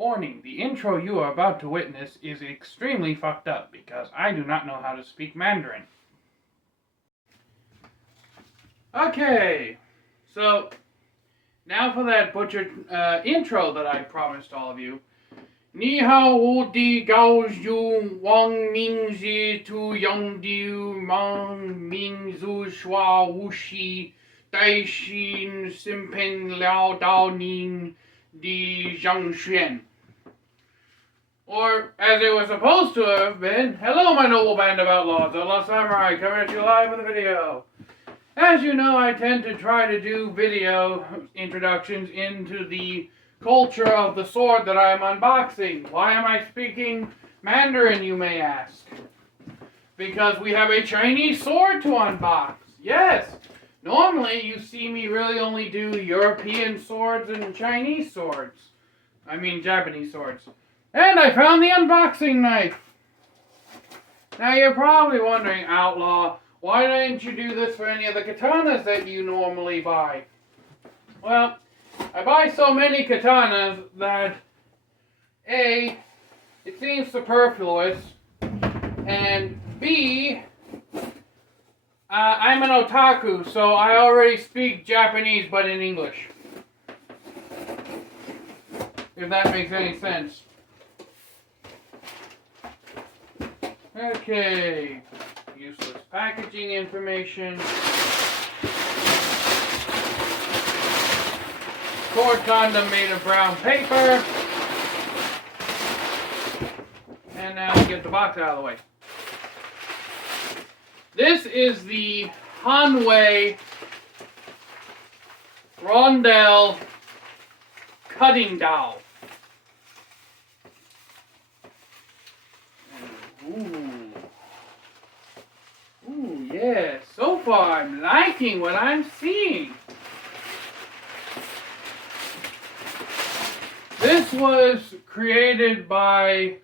Warning, the intro you are about to witness is extremely fucked up because I do not know how to speak Mandarin. Okay, so now for that butchered intro that I promised all of you. Ni hao wu di gao zhu wang ming zi tu yang diu mang ming zu shua wu shi dai xin simpen liao dao ning di zhang xuan. Or, as it was supposed to have been, hello my noble band of outlaws, Outlaw Samurai, coming at you live with a video. As you know, I tend to try to do video introductions into the culture of the sword that I am unboxing. Why am I speaking Mandarin, you may ask? Because we have a Chinese sword to unbox. Yes, normally you see me really only do European swords and Chinese swords. I mean Japanese swords. And I found the unboxing knife. Now you're probably wondering, Outlaw, why didn't you do this for any of the katanas that you normally buy? Well, I buy so many katanas that A, it seems superfluous, and B, I'm an otaku, so I already speak Japanese but in English. If that makes any sense. Okay, useless packaging information. Cord condom made of brown paper. And now we get the box out of the way. This is the Hanwei Rodell cutting dowel. Ooh, yeah. So far, I'm liking what I'm seeing. This was created by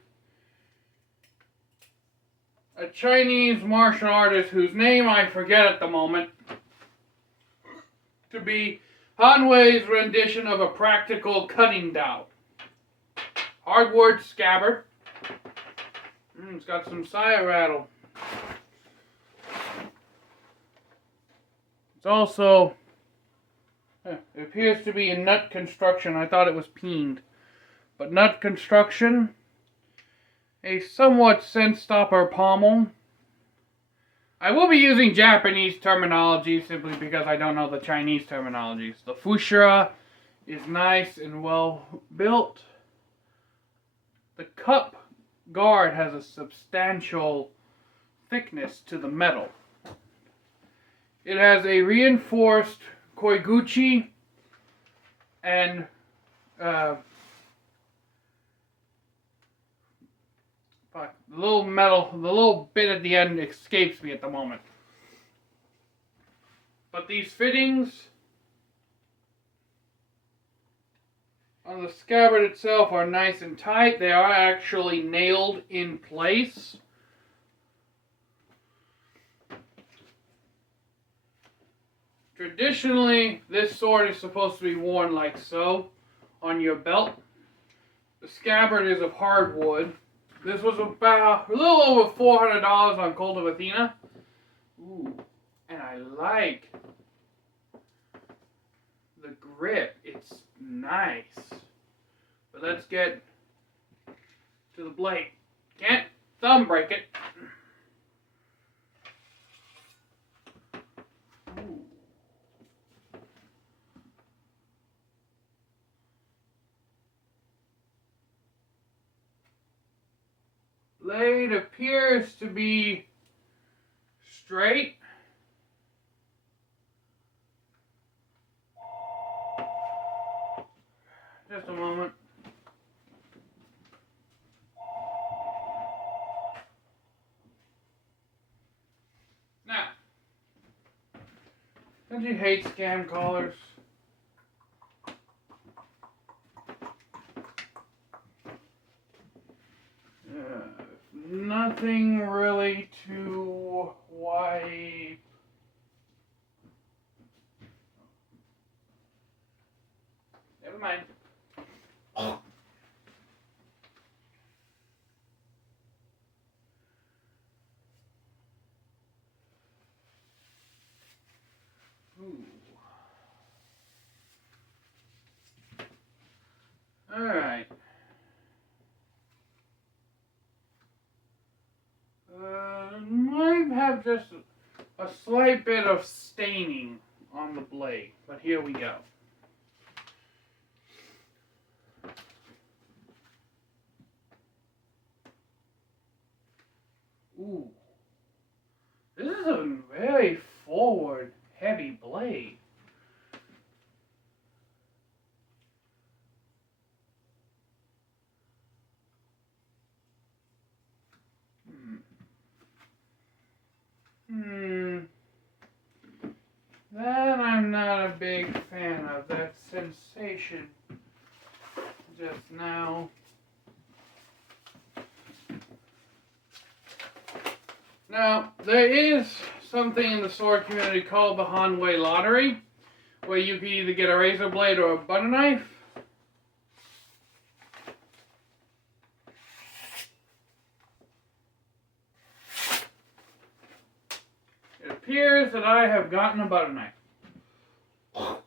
a Chinese martial artist whose name I forget at the moment, to be Hanwei's rendition of a practical cutting dowel. Hardwood scabbard. It's got some saya rattle. It's also, it appears to be in nut construction. I thought it was peened. But nut construction, a somewhat scent stopper pommel. I will be using Japanese terminology simply because I don't know the Chinese terminologies. The fushira is nice and well built. The cup guard has a substantial thickness to the metal. It has a reinforced koiguchi and the little bit at the end escapes me at the moment. But these fittings on the scabbard itself are nice and tight. They are actually nailed in place. Traditionally, this sword is supposed to be worn like so, on your belt. The scabbard is of hardwood. This was about a little over $400 on Cold of Athena. Ooh, and I like the grip. It's nice. But let's get to the blade. Can't thumb break it. Ooh. Blade appears to be straight. Just a moment. Now, don't you hate scam callers? Nothing really to wipe. Never mind. just a slight bit of staining on the blade. But here we go. Ooh. This is a very forward, heavy blade. That I'm not a big fan of. That sensation just now. Now, there is something in the sword community called the Hanwei lottery, where you can either get a razor blade or a butter knife. It appears that I have gotten a butter knife. It's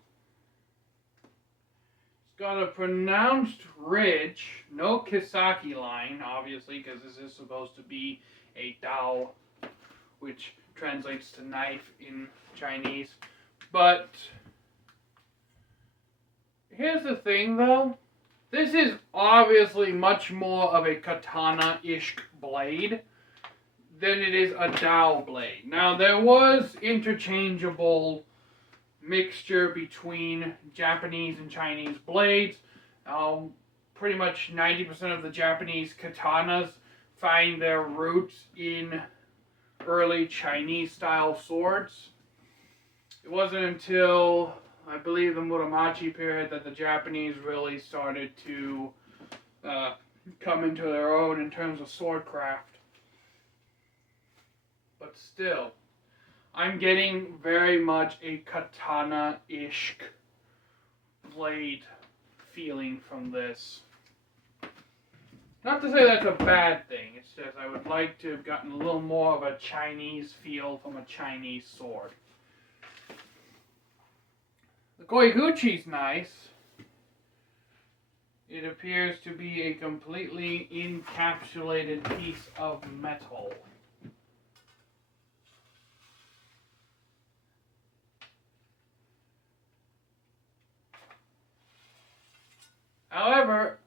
got a pronounced ridge, no Kisaki line, obviously, because this is supposed to be a Dao, which translates to knife in Chinese. But here's the thing, though. This is obviously much more of a katana-ish blade than it is a Dao blade. Now, there was interchangeable mixture between Japanese and Chinese blades. Pretty much 90% of the Japanese katanas find their roots in early Chinese-style swords. It wasn't until, I believe, the Muromachi period that the Japanese really started to come into their own in terms of swordcraft. But still, I'm getting very much a katana-ish blade feeling from this. Not to say that's a bad thing, it's just I would like to have gotten a little more of a Chinese feel from a Chinese sword. The Koiguchi's nice. It appears to be a completely encapsulated piece of metal. However,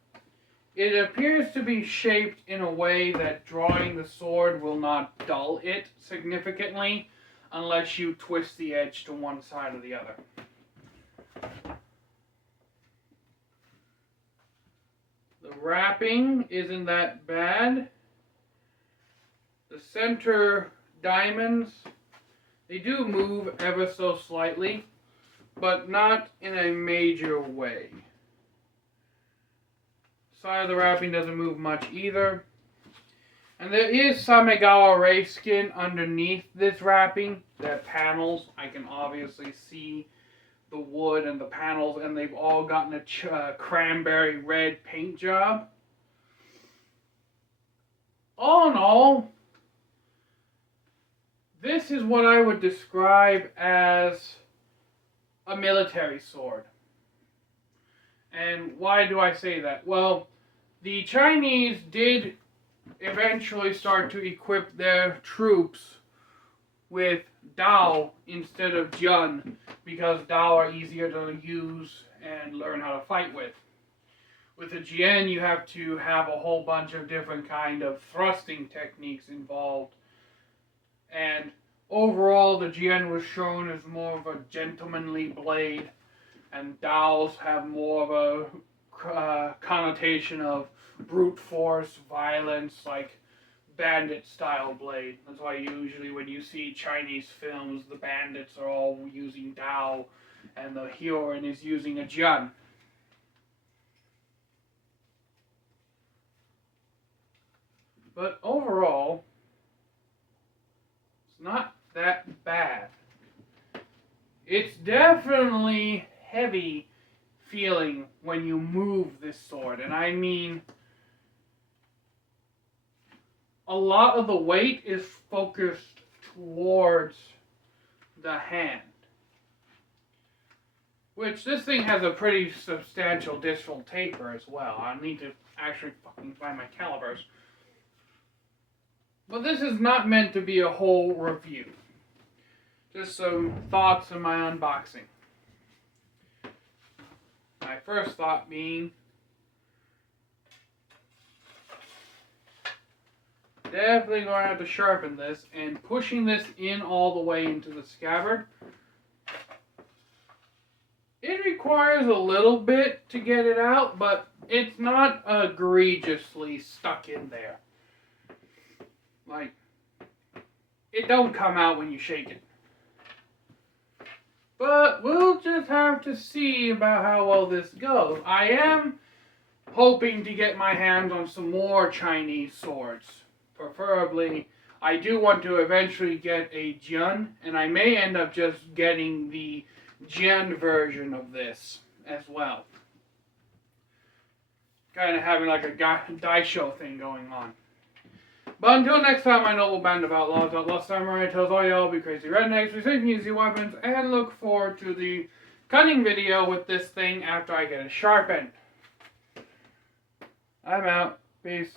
it appears to be shaped in a way that drawing the sword will not dull it significantly unless you twist the edge to one side or the other. The wrapping isn't that bad. The center diamonds, they do move ever so slightly, but not in a major way. Side of the wrapping doesn't move much either. And there is Samegawa ray skin underneath this wrapping that panels. I can obviously see the wood and the panels, and they've all gotten a cranberry red paint job. All in all, this is what I would describe as a military sword. And why do I say that? Well, the Chinese did eventually start to equip their troops with Dao instead of Jun, because Dao are easier to use and learn how to fight with. With a Jian, you have to have a whole bunch of different kind of thrusting techniques involved. And overall, the Jian was shown as more of a gentlemanly blade, and Daos have more of a connotation of brute force, violence, like bandit-style blade. That's why usually when you see Chinese films, the bandits are all using Dao, and the heroine is using a Jian. But overall, it's not that bad. It's definitely heavy feeling when you move this sword, and I mean a lot of the weight is focused towards the hand, which this thing has a pretty substantial distal taper as well. I need to actually fucking find my calibers. But this is not meant to be a whole review. Just some thoughts on my unboxing. My first thought being, definitely going to have to sharpen this, and pushing this in all the way into the scabbard. It requires a little bit to get it out, but it's not egregiously stuck in there. Like, it don't come out when you shake it. But we'll just have to see about how well this goes. I am hoping to get my hands on some more Chinese swords. Preferably, I do want to eventually get a Jian, and I may end up just getting the Jian version of this as well. Kind of having like a daisho thing going on. But until next time, my noble band of outlaws, Outlaw Samurai tells all y'all be crazy rednecks, receive easy weapons, and look forward to the cutting video with this thing after I get it sharpened. I'm out. Peace.